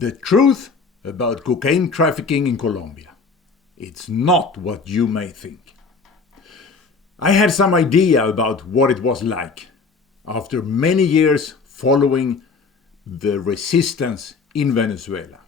The truth about cocaine trafficking in Colombia. It's not what you may think. I had some idea about what it was like after many years following the resistance in Venezuela.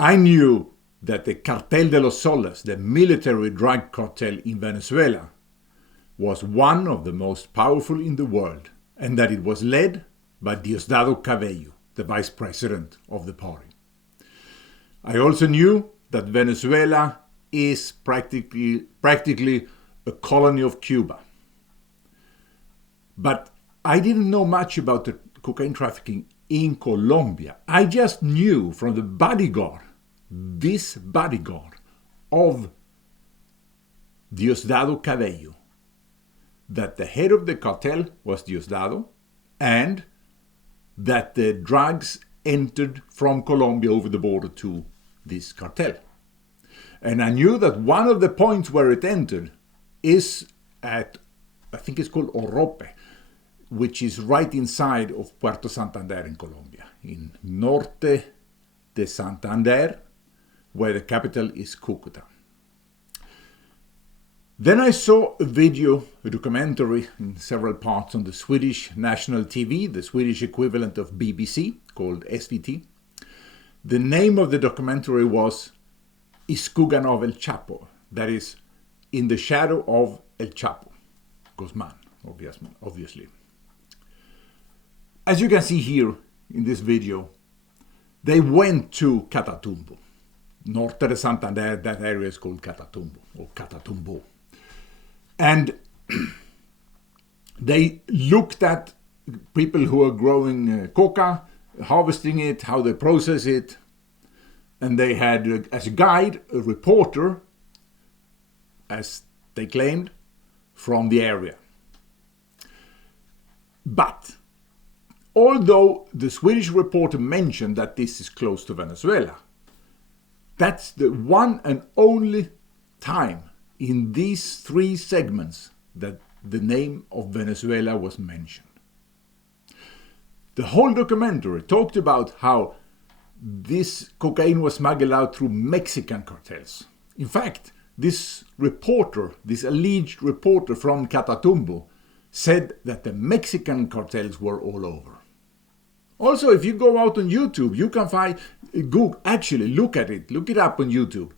I knew that the Cartel de los Soles, the military drug cartel in Venezuela, was one of the most powerful in the world, and that it was led by Diosdado Cabello, the vice president of the party. I also knew that Venezuela is practically a colony of Cuba. But I didn't know much about the cocaine trafficking in Colombia. I just knew from the bodyguard, this bodyguard of Diosdado Cabello, that the head of the cartel was Diosdado and that the drugs entered from Colombia over the border to this cartel. And I knew that one of the points where it entered is at, I think it's called Orope, which is right inside of Puerto Santander in Colombia, in Norte de Santander, where the capital is Cúcuta. Then I saw a documentary in several parts on the Swedish national TV, the Swedish equivalent of BBC, called SVT. The name of the documentary was I skuggan av El Chapo, that is, in the shadow of El Chapo, Guzman, obviously. As you can see here in this video, they went to Catatumbo. Norte de Santander, that area is called Catatumbo, or Catatumbo. And they looked at people who are growing coca, harvesting it, how they process it. And they had, as a guide, a reporter, as they claimed, from the area. But although the Swedish reporter mentioned that this is close to Venezuela, that's the one and only time in these three segments that the name of Venezuela was mentioned. The whole documentary talked about how this cocaine was smuggled out through Mexican cartels. In fact, this alleged reporter from Catatumbo, said that the Mexican cartels were all over. Also, if you go out on YouTube, you can find, Google, actually look at it, look it up on YouTube.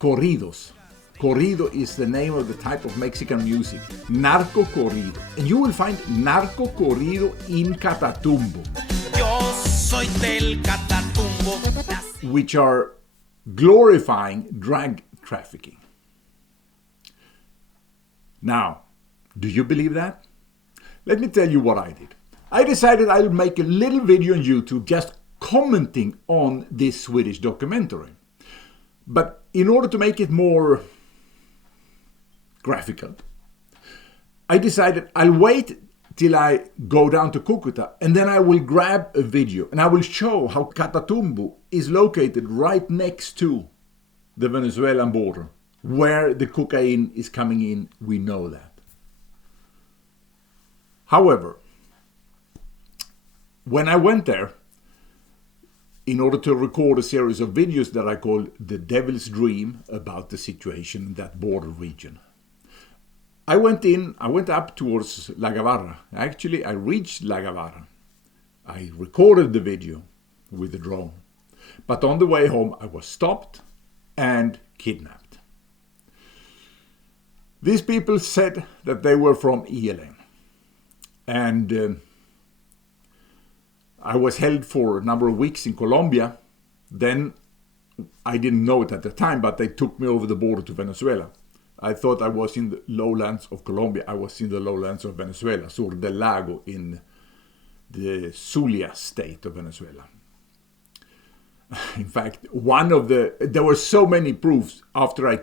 Corridos. Corrido is the name of the type of Mexican music. Narco corrido. And you will find narco corrido in Catatumbo. Yo soy del Catatumbo. Which are glorifying drug trafficking. Now, do you believe that? Let me tell you what I did. I decided I would make a little video on YouTube just commenting on this Swedish documentary. But in order to make it more graphical, I decided I'll wait till I go down to Cúcuta and then I will grab a video and I will show how Catatumbo is located right next to the Venezuelan border. Where the cocaine is coming in, we know that. However, when I went there, in order to record a series of videos that I called The Devil's Dream about the situation in that border region, I went up towards La Gavarra. Actually, I reached La Gavarra. I recorded the video with the drone. But on the way home, I was stopped and kidnapped. These people said that they were from ELN. And I was held for a number of weeks in Colombia. Then, I didn't know it at the time, but they took me over the border to Venezuela. I thought I was in the lowlands of Colombia. I was in the lowlands of Venezuela, Sur del Lago, in the Zulia state of Venezuela. In fact, there were so many proofs after I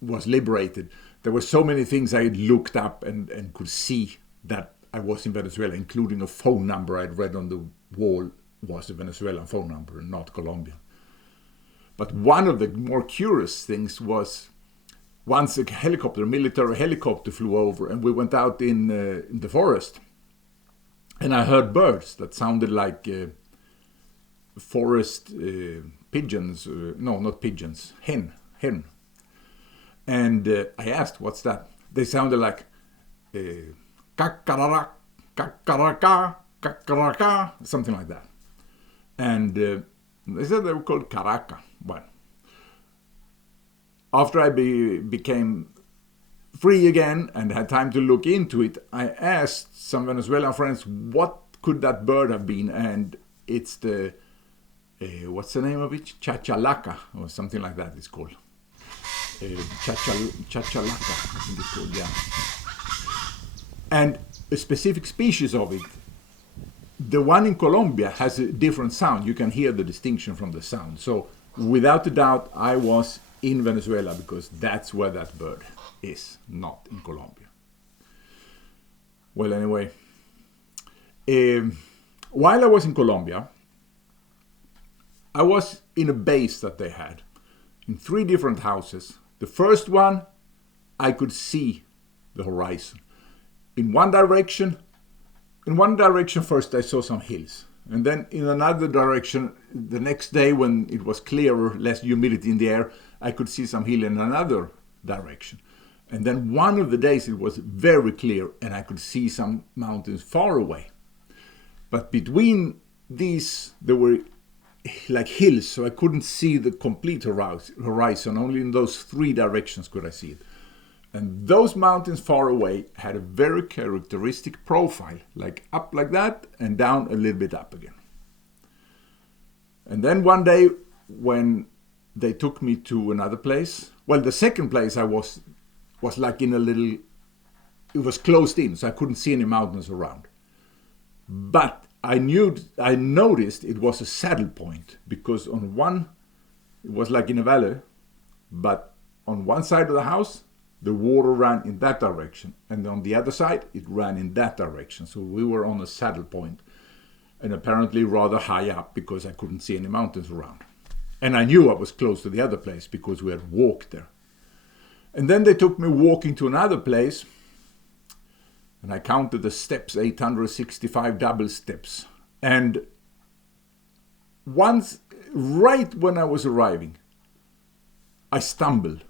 was liberated. There were so many things I had looked up and could see that I was in Venezuela, including a phone number I'd read on the wall was a Venezuelan phone number and not Colombian. But one of the more curious things was once a military helicopter flew over and we went out in the forest. And I heard birds that sounded like forest pigeons. No, not pigeons. Hen. And I asked, what's that? They sounded like kakaraka, kakaraka, kakaraka, something like that. And they said they were called caraca. Well, after I became free again and had time to look into it, I asked some Venezuelan friends, what could that bird have been? And it's the, what's the name of it? Chachalaca, or something like that it's called. Chachalaca, I think it's called, yeah. And a specific species of it, the one in Colombia has a different sound. You can hear the distinction from the sound. So without a doubt, I was in Venezuela because that's where that bird is, not in Colombia. Well, anyway, while I was in Colombia, I was in a base that they had in 3 different houses. The first one, I could see the horizon. In one direction first I saw some hills. And then in another direction, the next day when it was clearer, less humidity in the air, I could see some hill in another direction. And then one of the days it was very clear and I could see some mountains far away. But between these, there were like hills, so I couldn't see the complete horizon. Only in those 3 directions could I see it. And those mountains far away had a very characteristic profile, like up like that and down a little bit up again. And then one day when they took me to another place, well, the second place I was like in a little, it was closed in, so I couldn't see any mountains around. But I noticed it was a saddle point, because on one, it was like in a valley, but on one side of the house, the water ran in that direction, and on the other side, it ran in that direction. So we were on a saddle point, and apparently rather high up because I couldn't see any mountains around. And I knew I was close to the other place because we had walked there. And then they took me walking to another place, and I counted the steps, 865 double steps. And once, right when I was arriving, I stumbled.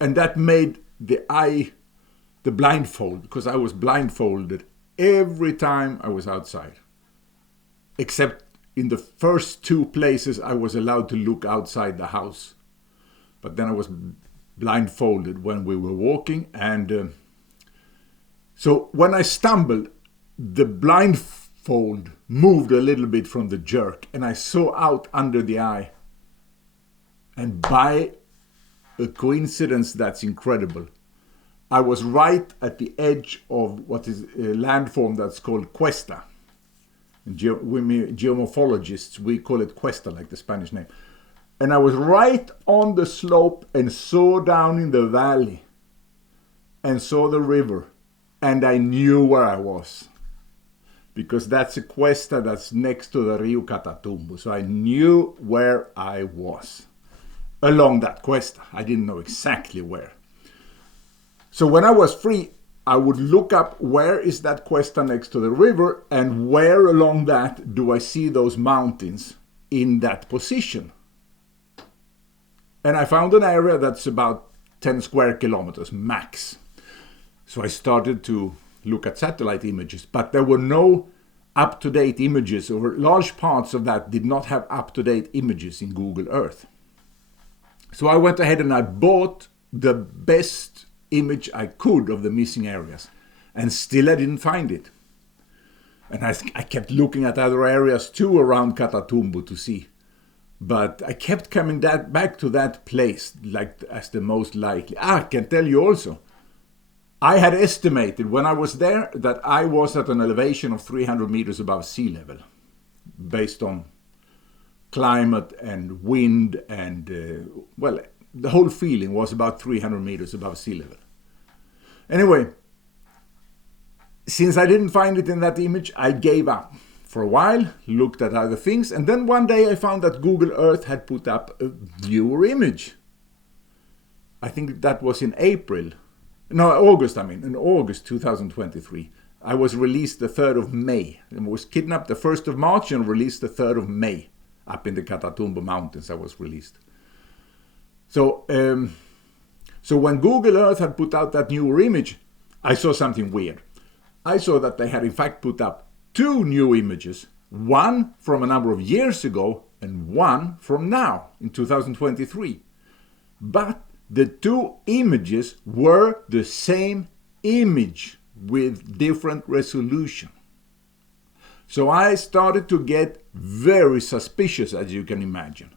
And that made the blindfold, because I was blindfolded every time I was outside. Except in the first 2 places I was allowed to look outside the house. But then I was blindfolded when we were walking, and so when I stumbled, the blindfold moved a little bit from the jerk, and I saw out under the eye. And by a coincidence that's incredible, I was right at the edge of what is a landform that's called cuesta. Geomorphologists, we call it cuesta, like the Spanish name. And I was right on the slope and saw down in the valley and saw the river. And I knew where I was, because that's a cuesta that's next to the Rio Catatumbo. So I knew where I was along that cuesta. I didn't know exactly where. So when I was free, I would look up where is that cuesta next to the river, and where along that do I see those mountains in that position. And I found an area that's about 10 square kilometers max. So I started to look at satellite images, but there were no up-to-date images, or large parts of that did not have up-to-date images in Google Earth. So I went ahead and I bought the best image I could of the missing areas, and still I didn't find it. And I kept looking at other areas too around Catatumbo to see. But I kept coming back to that place like as the most likely. I can tell you also, I had estimated when I was there that I was at an elevation of 300 meters above sea level, based on climate and wind and, the whole feeling was about 300 meters above sea level. Anyway, since I didn't find it in that image, I gave up. For a while, looked at other things, and then one day I found that Google Earth had put up a newer image. I think that was in August 2023. I was released the 3rd of May. I was kidnapped the 1st of March and released the 3rd of May. Up in the Catatumbo Mountains I was released. So when Google Earth had put out that newer image, I saw something weird. I saw that they had in fact put up 2 new images, one from a number of years ago and one from now in 2023. But the 2 images were the same image with different resolution. So I started to get very suspicious, as you can imagine.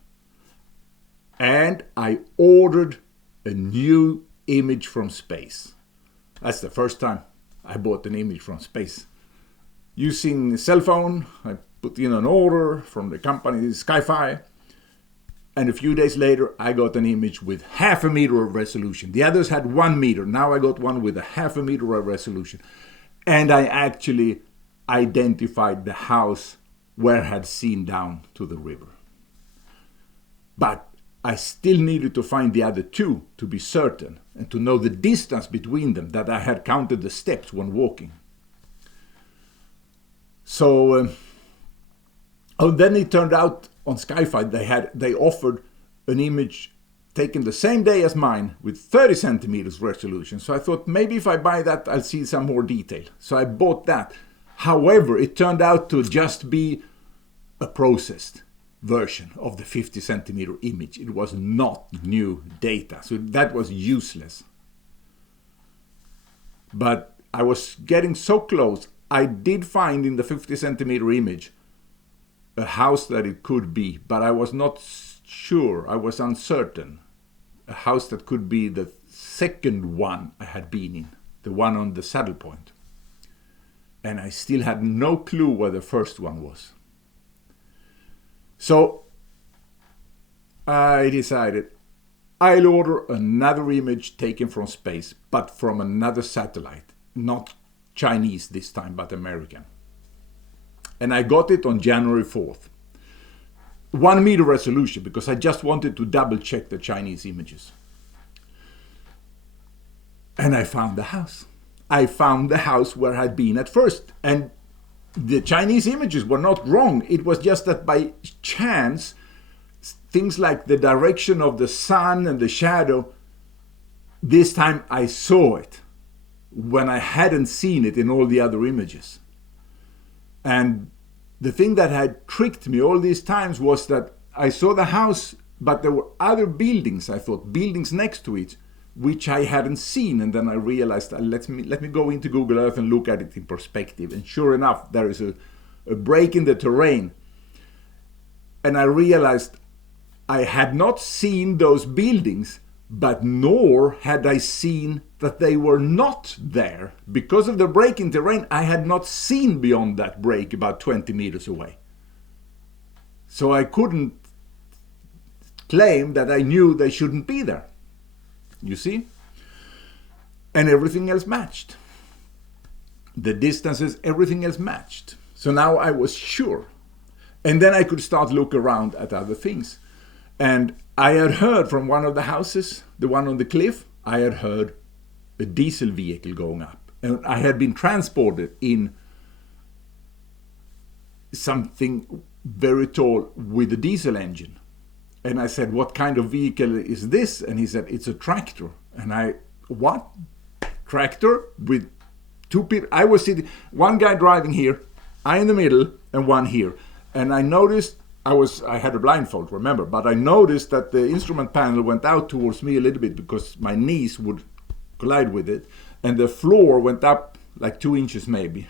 And I ordered a new image from space. That's the first time I bought an image from space. Using a cell phone, I put in an order from the company Sky-Fi, and a few days later I got an image with 0.5 meter of resolution. The others had 1 meter. Now I got one with a 0.5 meter of resolution. And I actually identified the house where I had seen down to the river. But I still needed to find the other 2 to be certain and to know the distance between them, that I had counted the steps when walking. So then it turned out on Sky-Fi they offered an image taken the same day as mine with 30 centimeters resolution. So I thought maybe if I buy that I'll see some more detail. So I bought that. However, it turned out to just be a processed version of the 50 centimeter image. It was not new data, so that was useless. But I was getting so close. I did find in the 50 centimeter image a house that it could be, but I was not sure, I was uncertain. A house that could be the second one I had been in, the one on the saddle point. And I still had no clue where the first one was. So I decided I'll order another image taken from space, but from another satellite, not Chinese this time, but American. And I got it on January 4th. 1 meter resolution, because I just wanted to double check the Chinese images. And I found the house. I found the house where I'd been at first. And the Chinese images were not wrong. It was just that by chance, things like the direction of the sun and the shadow, this time I saw it when I hadn't seen it in all the other images. And the thing that had tricked me all these times was that I saw the house, but there were other buildings, I thought, buildings next to it, which I hadn't seen. And then I realized, let me go into Google Earth and look at it in perspective. And sure enough, there is a break in the terrain. And I realized I had not seen those buildings, but nor had I seen that they were not there. Because of the break in terrain, I had not seen beyond that break about 20 meters away. So I couldn't claim that I knew they shouldn't be there. You see? And everything else matched. The distances, everything else matched. So now I was sure. And then I could start look around at other things. And I had heard from one of the houses, the one on the cliff, I had heard a diesel vehicle going up. And I had been transported in something very tall with a diesel engine. And I said, what kind of vehicle is this? And he said, it's a tractor. And I, what? Tractor with 2 people? I was sitting, one guy driving here, I in the middle, and one here. And I noticed, I had a blindfold, remember, but I noticed that the instrument panel went out towards me a little bit because my knees would collide with it. And the floor went up like 2 inches maybe.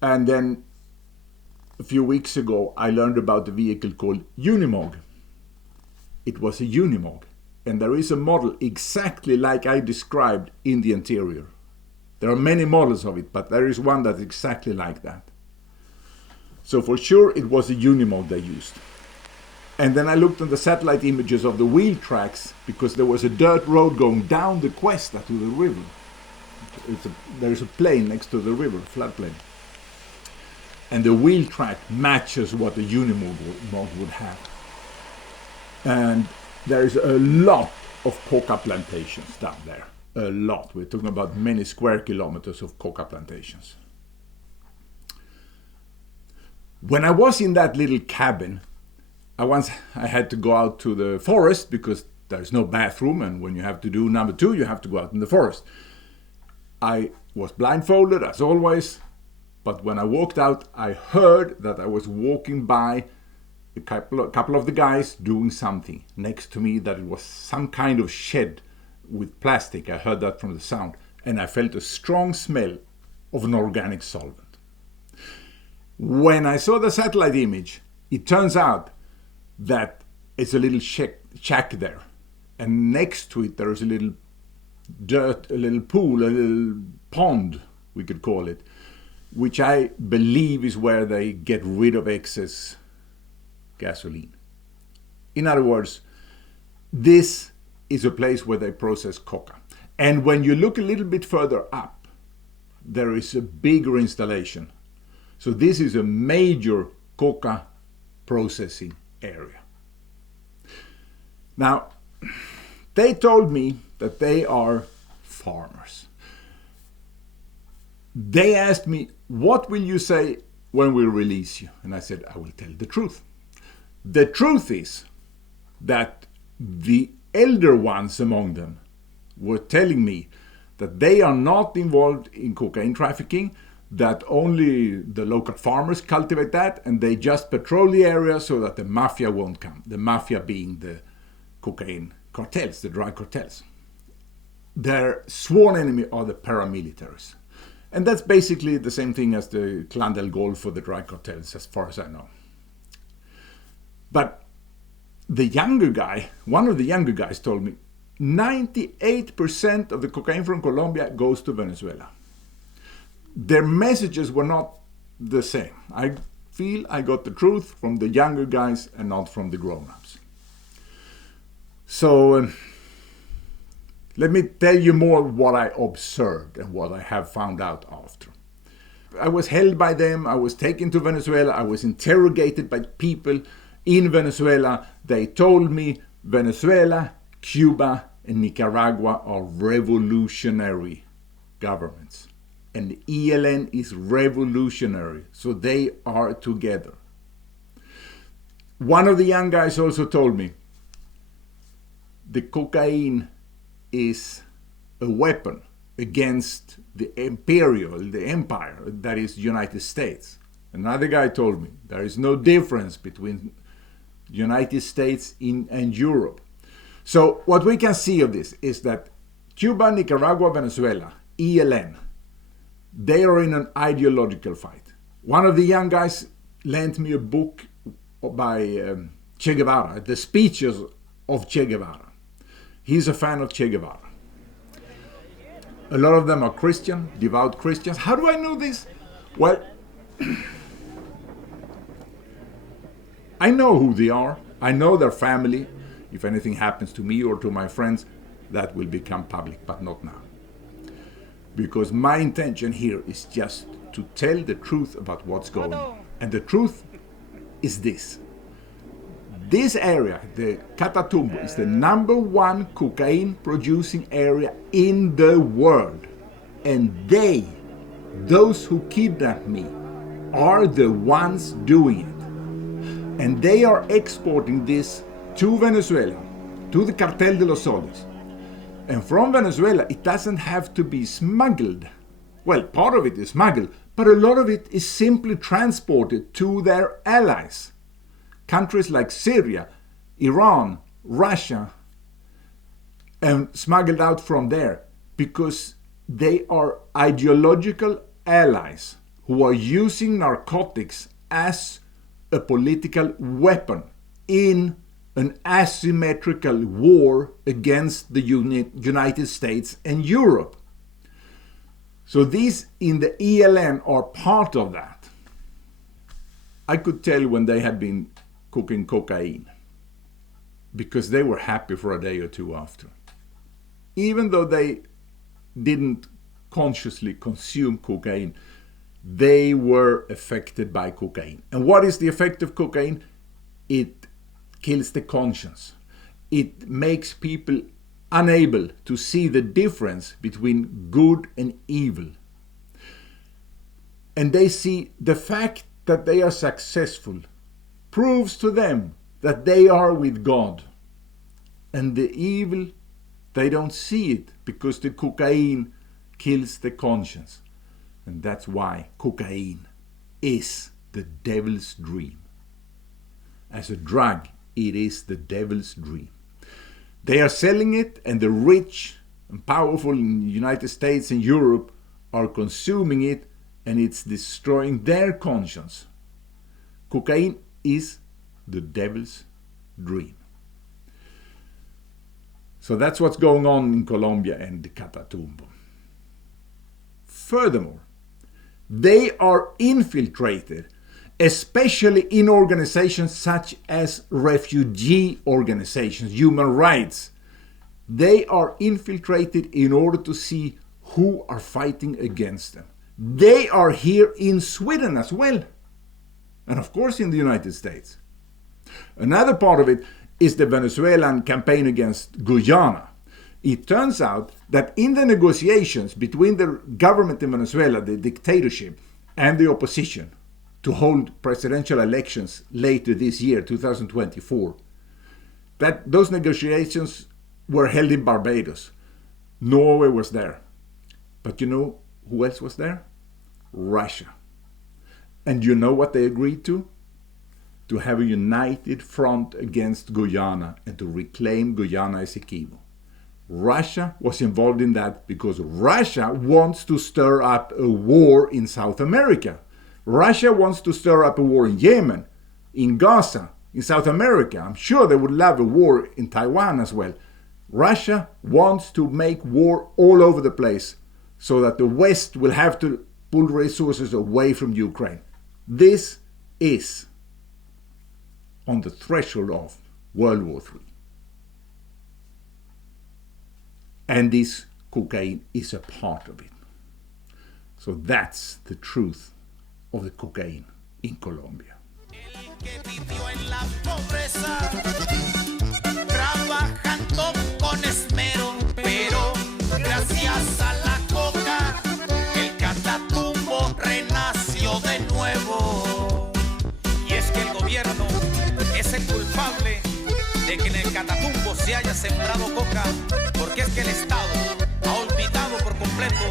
And then a few weeks ago, I learned about a vehicle called Unimog. It was a Unimog. And there is a model exactly like I described in the interior. There are many models of it, but there is one that's exactly like that. So for sure, it was a Unimog they used. And then I looked at the satellite images of the wheel tracks because there was a dirt road going down the cuesta to the river. There's a plain next to the river, floodplain. And the wheel track matches what the Unimog would have. And there's a lot of coca plantations down there. a lot. We're talking about many square kilometers of coca plantations. When I was in that little cabin, I had to go out to the forest because there's no bathroom, and when you have to do number 2, you have to go out in the forest. I was blindfolded as always, but when I walked out, I heard that I was walking by a couple of the guys doing something next to me, that it was some kind of shed with plastic. I heard that from the sound, and I felt a strong smell of an organic solvent. When I saw the satellite image, it turns out that it's a little shack there, and next to it there is a little dirt, a little pool, a little pond, we could call it, which I believe is where they get rid of excess gasoline. In other words, this is a place where they process coca. And when you look a little bit further up, there is a bigger installation. So this is a major coca processing area. Now, they told me that they are farmers. They asked me, what will you say when we release you? And I said, I will tell the truth. The truth is that the elder ones among them were telling me that they are not involved in cocaine trafficking, that only the local farmers cultivate that, and they just patrol the area so that the mafia won't come. The mafia being the cocaine cartels, the drug cartels. Their sworn enemy are the paramilitaries. And that's basically the same thing as the Clan del Golfo for the drug cartels, as far as I know. But the younger guy, one of the younger guys told me, 98% of the cocaine from Colombia goes to Venezuela. Their messages were not the same. I feel I got the truth from the younger guys and not from the grown-ups. So let me tell you more what I observed and what I have found out after. I was held by them, I was taken to Venezuela, I was interrogated by people in Venezuela. They told me Venezuela, Cuba, and Nicaragua are revolutionary governments. And the ELN is revolutionary, so they are together. One of the young guys also told me the cocaine is a weapon against the empire that is the United States. Another guy told me there is no difference between the United States and Europe. So what we can see of this is that Cuba, Nicaragua, Venezuela, ELN, they are in an ideological fight. One of the young guys lent me a book by Che Guevara, the speeches of Che Guevara. He's a fan of Che Guevara. A lot of them are Christian, devout Christians. How do I know this? Well, I know who they are. I know their family. If anything happens to me or to my friends, that will become public, but not now. Because my intention here is just to tell the truth about what's going on. And the truth is this. This area, the Catatumbo, is the #1 cocaine producing area in the world. And those who kidnapped me, are the ones doing it. And they are exporting this to Venezuela, to the Cartel de los Soles. And from Venezuela, it doesn't have to be smuggled. Well, part of it is smuggled, but a lot of it is simply transported to their allies. Countries like Syria, Iran, Russia, and smuggled out from there because they are ideological allies who are using narcotics as a political weapon in an asymmetrical war against the United States and Europe. So these in the ELN are part of that. I could tell when they had been cooking cocaine because they were happy for a day or two after. Even though they didn't consciously consume cocaine, they were affected by cocaine. And what is the effect of cocaine? It kills the conscience. It makes people unable to see the difference between good and evil. And they see the fact that they are successful proves to them that they are with God. And the evil, they don't see it because the cocaine kills the conscience. And that's why cocaine is the devil's dream. As a drug, it is the devil's dream. They are selling it, and the rich and powerful in the United States and Europe are consuming it, and it's destroying their conscience. Cocaine is the devil's dream. So that's what's going on in Colombia and Catatumbo. Furthermore, they are infiltrated, especially in organizations such as refugee organizations, human rights. They are infiltrated in order to see who are fighting against them. They are here in Sweden as well, and of course in the United States. Another part of it is the Venezuelan campaign against Guyana. It turns out that in the negotiations between the government in Venezuela, the dictatorship, and the opposition to hold presidential elections later this year, 2024, that those negotiations were held in Barbados. Norway was there. But you know who else was there? Russia. And you know what they agreed to? To have a united front against Guyana and to reclaim Guyana Essequibo. Russia was involved in that because Russia wants to stir up a war in South America. Russia wants to stir up a war in Yemen, in Gaza, in South America. I'm sure they would love a war in Taiwan as well. Russia wants to make war all over the place so that the West will have to pull resources away from Ukraine. This is on the threshold of World War III. And this cocaine is a part of it. So that's the truth of the cocaine in Colombia. El que vivió en la pobreza, trabajando con esmero, pero gracias a la coca, el Catatumbo renació de nuevo. Y es que el gobierno es el culpable de que en el Catatumbo se haya sembrado coca, porque es que el Estado ha olvidado por completo